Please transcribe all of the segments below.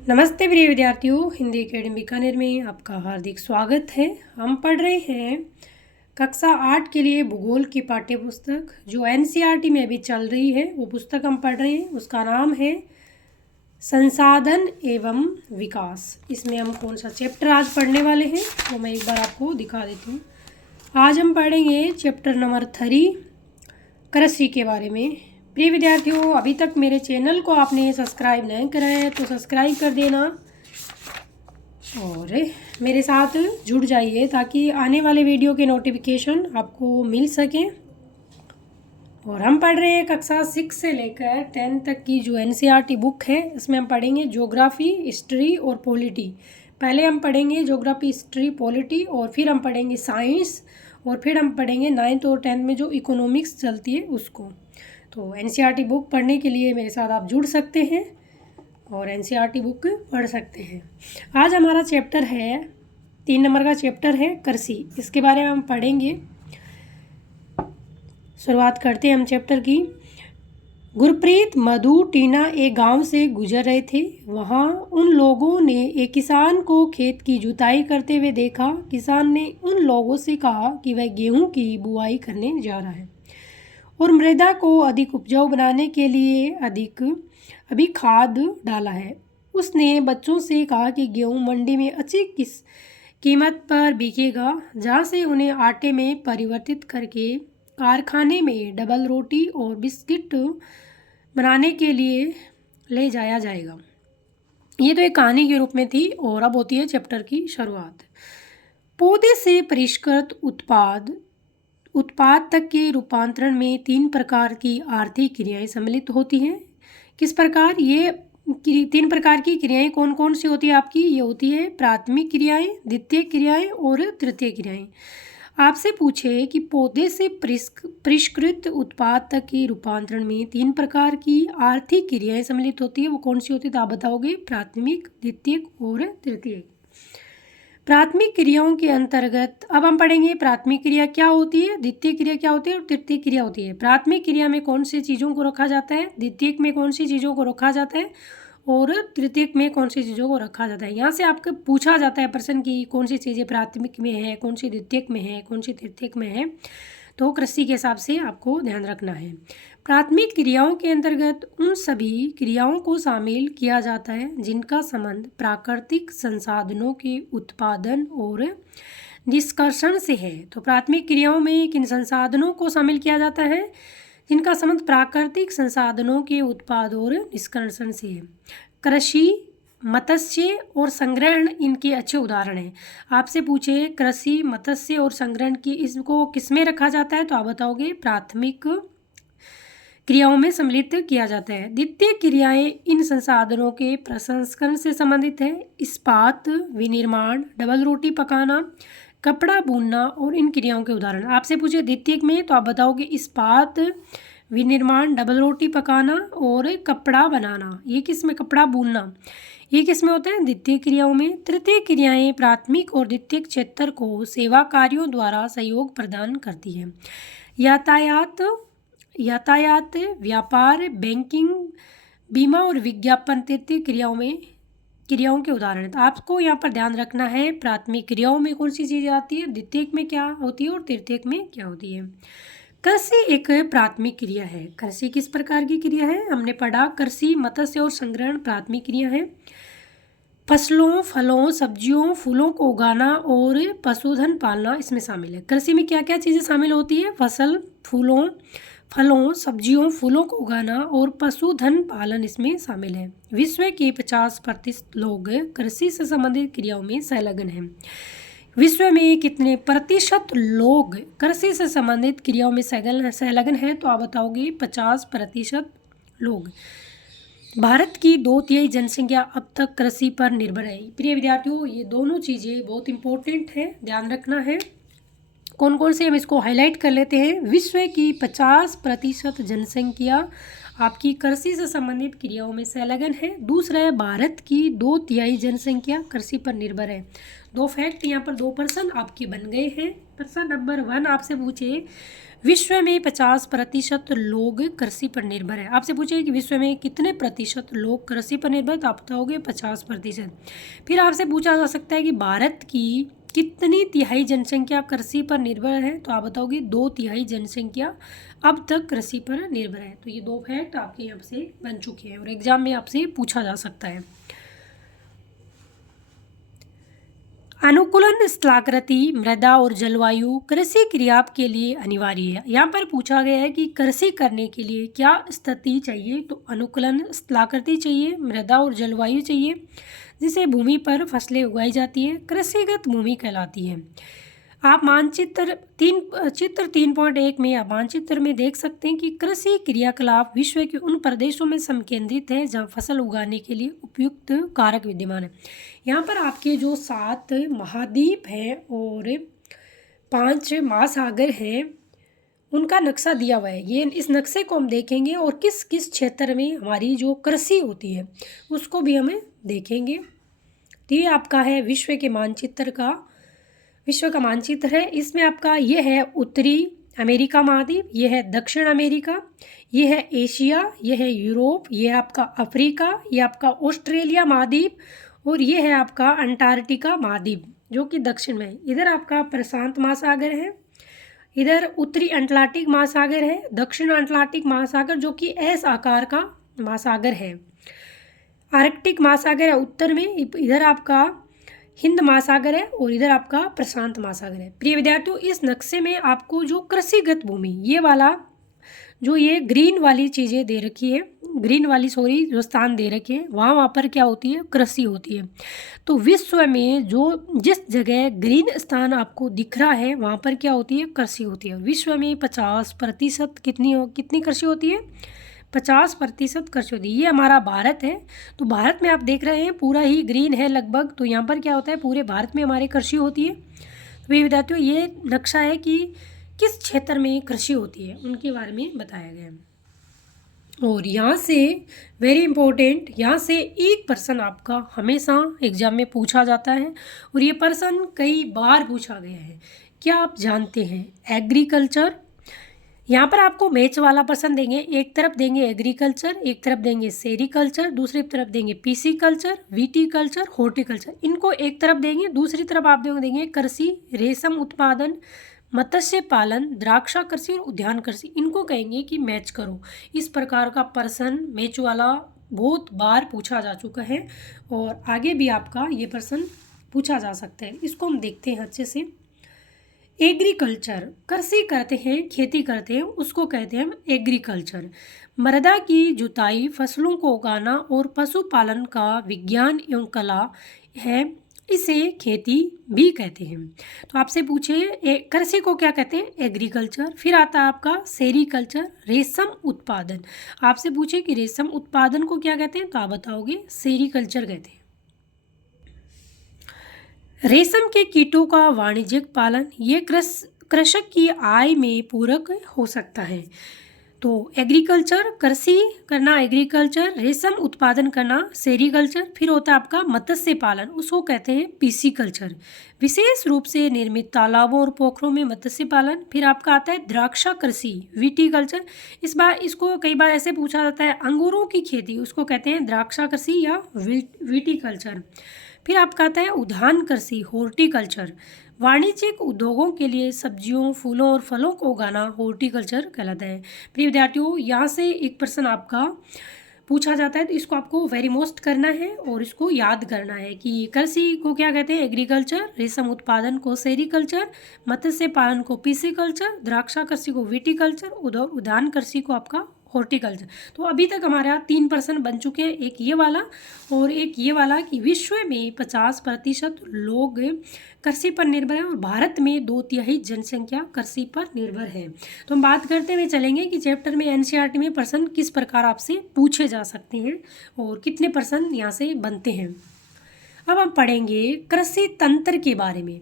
नमस्ते प्रिय विद्यार्थियों, हिंदी अकेडमी बीकानेर में आपका हार्दिक स्वागत है। हम पढ़ रहे हैं कक्षा 8 के लिए भूगोल की पाठ्य पुस्तक जो एनसीईआरटी में अभी चल रही है। वो पुस्तक हम पढ़ रहे हैं, उसका नाम है संसाधन एवं विकास। इसमें हम कौन सा चैप्टर आज पढ़ने वाले हैं वो मैं एक बार आपको दिखा देती हूँ। आज हम पढ़ेंगे चैप्टर नंबर 3 कृषि के बारे में। प्रिय विद्यार्थियों, अभी तक मेरे चैनल को आपने सब्सक्राइब नहीं करा है तो सब्सक्राइब कर देना और मेरे साथ जुड़ जाइए ताकि आने वाले वीडियो के नोटिफिकेशन आपको मिल सकें। और हम पढ़ रहे हैं कक्षा 6 से लेकर 10 तक की जो एनसीईआरटी बुक है। इसमें हम पढ़ेंगे ज्योग्राफी, हिस्ट्री और पॉलिटी। पहले हम पढ़ेंगे ज्योग्राफी, हिस्ट्री, पॉलिटी और फिर हम पढ़ेंगे साइंस और फिर हम पढ़ेंगे 9th और 10th में जो इकोनॉमिक्स चलती है उसको। तो एनसीईआरटी बुक पढ़ने के लिए मेरे साथ आप जुड़ सकते हैं और एनसीईआरटी बुक पढ़ सकते हैं। आज हमारा चैप्टर है 3 नंबर का चैप्टर है कृषि। इसके बारे में हम पढ़ेंगे। शुरुआत करते हैं हम चैप्टर की। गुरप्रीत, मधु, टीना एक गांव से गुजर रहे थे। वहां उन लोगों ने एक किसान को खेत की जुताई करते हुए देखा। किसान ने उन लोगों से कहा कि वह गेहूं की बुआई करने जा रहा है और मृदा को अधिक उपजाऊ बनाने के लिए अभी खाद डाला है। उसने बच्चों से कहा कि गेहूं मंडी में अच्छी कीमत पर बिकेगा, जहां से उन्हें आटे में परिवर्तित करके कारखाने में डबल रोटी और बिस्किट बनाने के लिए ले जाया जाएगा। ये तो एक कहानी के रूप में थी और अब होती है चैप्टर की शुरुआत। पौधे से परिष्कृत उत्पाद तक के रूपांतरण में 3 प्रकार की आर्थिक क्रियाएं सम्मिलित होती हैं। किस प्रकार? ये 3 प्रकार की क्रियाएं कौन कौन सी होती है आपकी? ये होती है प्राथमिक क्रियाएं, द्वितीयक क्रियाएं और तृतीयक क्रियाएं। आपसे पूछे कि पौधे से परिष्कृत उत्पाद तक के रूपांतरण में 3 प्रकार की आर्थिक क्रियाएं सम्मिलित होती है, वो कौन सी होती है? तो आप बताओगे प्राथमिक, द्वितीयक और तृतीयक। प्राथमिक क्रियाओं के अंतर्गत अब हम पढ़ेंगे प्राथमिक क्रिया क्या होती है, द्वितीय क्रिया क्या होती है और तृतीय क्रिया होती है। प्राथमिक क्रिया में कौन सी चीज़ों को रखा जाता है, द्वितीयक में कौन सी चीज़ों को रखा जाता है और तृतीयक में कौन सी चीज़ों को रखा जाता है। यहाँ से आपको पूछा जाता है प्रश्न की कौन सी चीज़ें प्राथमिक में है, कौन सी द्वितीयक में है, कौन सी तृतीयक में है। तो कृषि के हिसाब से आपको ध्यान रखना है। प्राथमिक क्रियाओं के अंतर्गत उन सभी क्रियाओं को शामिल किया जाता है जिनका संबंध प्राकृतिक संसाधनों के उत्पादन और निष्कर्षण से है। तो प्राथमिक क्रियाओं में किन संसाधनों को शामिल किया जाता है? जिनका संबंध प्राकृतिक संसाधनों के उत्पाद और निष्कर्षण से है। कृषि, मत्स्य और संग्रहण इनके अच्छे उदाहरण हैं। आपसे पूछे कृषि, मत्स्य और संग्रहण की इसको किसमें रखा जाता है तो आप बताओगे प्राथमिक क्रियाओं में सम्मिलित किया जाता है। द्वितीय क्रियाएं इन संसाधनों के प्रसंस्करण से संबंधित है। इस्पात, विनिर्माण, डबल रोटी पकाना, कपड़ा बुनना और इन क्रियाओं के उदाहरण। आपसे पूछे द्वितीयक में तो आप बताओगे इस्पात, विनिर्माण, डबल रोटी पकाना और कपड़ा बनाना। ये किस में? कपड़ा बुनना। ये किस में होता है? द्वितीय क्रियाओं में। तृतीय क्रियाएं प्राथमिक और द्वितीयक क्षेत्र को सेवा कार्यों द्वारा सहयोग प्रदान करती है। यातायात, व्यापार, बैंकिंग, बीमा और विज्ञापन तृतीय क्रियाओं के उदाहरण हैं। तो आपको यहाँ पर ध्यान रखना है प्राथमिक क्रियाओं में कौन सी चीज़ें आती है, द्वितीयक में क्या होती है और तृतीयक में क्या होती है। कृषि एक प्राथमिक क्रिया है। कृषि किस प्रकार की क्रिया है? हमने पढ़ा कृषि, मत्स्य और संग्रहण प्राथमिक क्रिया है। फसलों, फलों, सब्जियों, फूलों को उगाना और पशुधन पालना इसमें शामिल है। कृषि में क्या क्या चीज़ें शामिल होती है? फलों, सब्जियों, फूलों को उगाना और पशुधन पालन इसमें शामिल है। विश्व के 50% लोग कृषि से संबंधित क्रियाओं में संलग्न हैं। विश्व में कितने प्रतिशत लोग कृषि से संबंधित क्रियाओं में संलग्न हैं तो आप बताओगे 50% लोग। भारत की 2/3 जनसंख्या अब तक कृषि पर निर्भर है। प्रिय विद्यार्थियों, ये दोनों चीज़ें बहुत इंपॉर्टेंट हैं, ध्यान रखना है। कौन कौन से हम इसको हाईलाइट कर लेते हैं। विश्व की 50% जनसंख्या आपकी कृषि से संबंधित क्रियाओं में संलग्न है। दूसरा है भारत की 2/3 जनसंख्या कृषि पर निर्भर है। 2 फैक्ट यहाँ पर 2 पर्सन आपके बन गए हैं। प्रश्न नंबर 1 आपसे पूछे विश्व में 50% लोग कृषि पर निर्भर है। आपसे पूछे कि विश्व में कितने प्रतिशत लोग कृषि पर निर्भर, तो आप बताओगे 50%। फिर आपसे पूछा जा सकता है कि भारत की कितनी तिहाई जनसंख्या कृषि पर निर्भर है, तो आप बताओगे 2/3 जनसंख्या अब तक कृषि पर निर्भर है। तो ये 2 फैक्ट आपके यहाँ से बन चुके हैं और एग्जाम में आपसे पूछा जा सकता है। अनुकूलन स्थलाकृति मृदा और जलवायु कृषि क्रिया के लिए अनिवार्य है। यहाँ पर पूछा गया है कि कृषि करने के लिए क्या स्थिति चाहिए, तो अनुकूलन स्थलाकृति चाहिए, मृदा और जलवायु चाहिए, जिसे भूमि पर फसलें उगाई जाती है, कृषिगत भूमि कहलाती है। आप चित्र 3.1 में आप मानचित्र में देख सकते हैं कि कृषि क्रियाकलाप विश्व के उन प्रदेशों में समकेंद्रित है जहां फसल उगाने के लिए उपयुक्त कारक विद्यमान है। यहाँ पर आपके जो 7 महाद्वीप हैं और 5 महासागर हैं उनका नक्शा दिया हुआ है। ये इस नक्शे को हम देखेंगे और किस किस क्षेत्र में हमारी जो कृषि होती है उसको भी हमें देखेंगे। तो ये आपका है विश्व का मानचित्र है। इसमें आपका ये है उत्तरी अमेरिका महाद्वीप, ये है दक्षिण अमेरिका, ये है एशिया, ये है यूरोप, ये है आपका अफ्रीका, ये आपका ऑस्ट्रेलिया महाद्वीप और ये है आपका अंटार्कटिका महाद्वीप जो कि दक्षिण में है। इधर आपका प्रशांत महासागर है, इधर उत्तरी अटलांटिक महासागर है, दक्षिण अटलांटिक महासागर जो कि एस आकार का महासागर है। आर्कटिक महासागर है उत्तर में, इधर आपका हिंद महासागर है और इधर आपका प्रशांत महासागर है। प्रिय विद्यार्थियों, इस नक्शे में आपको जो कृषिगत भूमि ये वाला जो ये ग्रीन वाली चीज़ें दे रखी है, जो स्थान दे रखे हैं वहाँ पर क्या होती है, कृषि होती है। तो विश्व में जिस जगह ग्रीन स्थान आपको दिख रहा है वहाँ पर क्या होती है, कृषि होती है। विश्व में 50% कितनी कृषि होती है, 50% कृषि होती है। ये हमारा भारत है। तो भारत में आप देख रहे हैं पूरा ही ग्रीन है लगभग। तो यहाँ पर क्या होता है, पूरे भारत में हमारी कृषि होती है। तो ये विद्यार्थियों ये नक्शा है कि किस क्षेत्र में कृषि होती है उनके बारे में बताया गया है। और यहाँ से वेरी इंपॉर्टेंट, यहाँ से एक पर्सन आपका हमेशा एग्जाम में पूछा जाता है और ये पर्सन कई बार पूछा गया है। क्या आप जानते हैं एग्रीकल्चर, यहाँ पर आपको मैच वाला पर्सन देंगे, एक तरफ देंगे एग्रीकल्चर, एक तरफ देंगे सेरिकल्चर, दूसरी तरफ देंगे पीसीकल्चर, विटीकल्चर, हॉर्टिकल्चर। इनको एक तरफ देंगे, दूसरी तरफ आप देंगे कृषि, रेशम उत्पादन, मत्स्य पालन, द्राक्षा कृषि और उद्यान कृषि। इनको कहेंगे कि मैच करो। इस प्रकार का पर्सन मैच वाला बहुत बार पूछा जा चुका है और आगे भी आपका ये पर्सन पूछा जा सकता है। इसको हम देखते हैं अच्छे से। एग्रीकल्चर, कृषि करते हैं, खेती करते हैं, उसको कहते हैं हम एग्रीकल्चर। मृदा की जुताई, फसलों को उगाना और पशुपालन का विज्ञान एवं कला है, इसे खेती भी कहते हैं। तो आपसे पूछे कृषि को क्या कहते हैं, एग्रीकल्चर। फिर आता है आपका सेरिकल्चर, रेशम उत्पादन। आपसे पूछे कि रेशम उत्पादन को क्या कहते हैं, तो आप बताओगे सेरिकल्चर कहते हैं। रेशम के कीटों का वाणिज्यिक पालन, ये कृषक की आय में पूरक हो सकता है। तो एग्रीकल्चर, कृषि करना एग्रीकल्चर, रेशम उत्पादन करना सेरिकल्चर। फिर होता है आपका मत्स्य पालन, उसको कहते हैं पीसीकल्चर, विशेष रूप से निर्मित तालाबों और पोखरों में मत्स्य पालन। फिर आपका आता है द्राक्षा कृषि, विटीकल्चर। इसको कई बार ऐसे पूछा जाता है अंगूरों की खेती, उसको कहते हैं द्राक्षा कृषि या विटीकल्चर। फिर आपका आता है उद्यान कृषि, हॉर्टिकल्चर। वाणिज्यिक उद्योगों के लिए सब्जियों, फूलों और फलों को उगाना हॉर्टिकल्चर कहलाता है। प्रिय विद्यार्थियों, यहाँ से एक प्रश्न आपका पूछा जाता है तो इसको आपको वेरी मोस्ट करना है और इसको याद करना है कि कृषि को क्या कहते हैं, एग्रीकल्चर, रेशम उत्पादन को सेरिकल्चर, मत्स्य पालन को पीसीकल्चर, द्राक्षा कृषि को विटीकल्चर, उद्यान कृषि को आपका हॉर्टिकल्चर। तो अभी तक हमारे 3 पर्सन बन चुके हैं, एक ये वाला और एक ये वाला कि विश्व में 50% लोग कृषि पर निर्भर हैं और भारत में 2/3 जनसंख्या कृषि पर निर्भर है। तो हम बात करते हुए चलेंगे कि चैप्टर में एनसीईआरटी में पर्सन किस प्रकार आपसे पूछे जा सकते हैं और कितने पर्सन यहाँ से बनते हैं। अब हम पढ़ेंगे कृषि तंत्र के बारे में।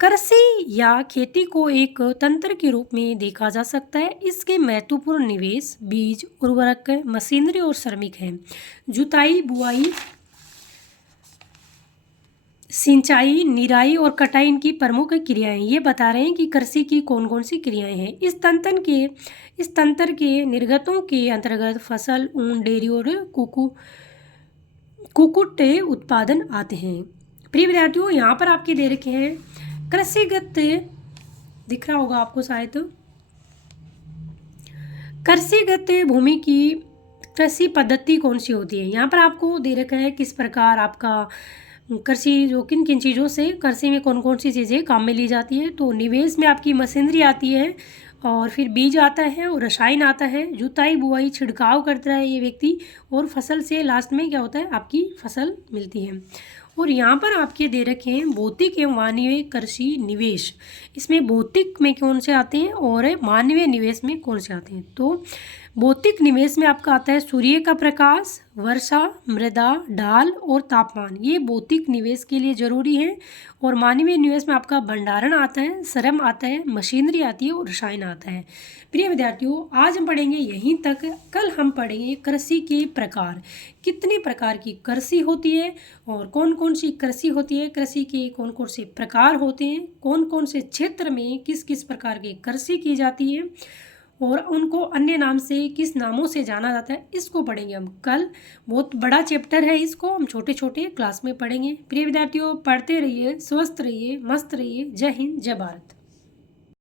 कृषि या खेती को एक तंत्र के रूप में देखा जा सकता है। इसके महत्वपूर्ण निवेश बीज, उर्वरक, मशीनरी और श्रमिक हैं। जुताई, बुआई, सिंचाई, निराई और कटाई इनकी प्रमुख क्रियाएं। ये बता रहे हैं कि कृषि की कौन कौन सी क्रियाएं हैं। इस तंत्र के निर्गतों के अंतर्गत फसल, ऊन, डेयरी और कुक्कुट उत्पादन आते हैं। प्रिय विद्यार्थियों, यहाँ पर आपके दे रखे हैं कृषिगत, दिख रहा होगा आपको शायद, कृषिगत भूमि की कृषि पद्धति कौन सी होती है। यहाँ पर आपको दे रखा है किस प्रकार आपका कृषि, जो किन किन चीज़ों से कृषि में कौन कौन सी चीज़ें काम में ली जाती है। तो निवेश में आपकी मशीनरी आती है, और फिर बीज आता है और रसायन आता है। जुताई, बुआई, छिड़काव करता है ये व्यक्ति, और फसल से लास्ट में क्या होता है, आपकी फसल मिलती है। और यहाँ पर आपके दे रखे हैं भौतिक एवं मानवीय कृषि निवेश। इसमें भौतिक में कौन से आते हैं और मानवीय निवेश में कौन से आते हैं। तो भौतिक निवेश में आपका आता है सूर्य का प्रकाश, वर्षा, मृदा, ढाल और तापमान। ये भौतिक निवेश के लिए जरूरी है। और मानवीय निवेश में आपका भंडारण आता है, श्रम आता है, मशीनरी आती है और रसायन आता है। प्रिय विद्यार्थियों, आज हम पढ़ेंगे यहीं तक। कल हम पढ़ेंगे कृषि के प्रकार, कितनी प्रकार की कृषि होती है और कौन कौन सी कृषि होती है, कृषि के कौन कौन से प्रकार होते हैं, कौन कौन से क्षेत्र में किस किस प्रकार की कृषि की जाती है, और उनको अन्य नाम से किस नामों से जाना जाता है, इसको पढ़ेंगे हम कल। बहुत बड़ा चैप्टर है, इसको हम छोटे छोटे क्लास में पढ़ेंगे। प्रिय विद्यार्थियों, पढ़ते रहिए, स्वस्थ रहिए, मस्त रहिए। जय हिंद, जय भारत।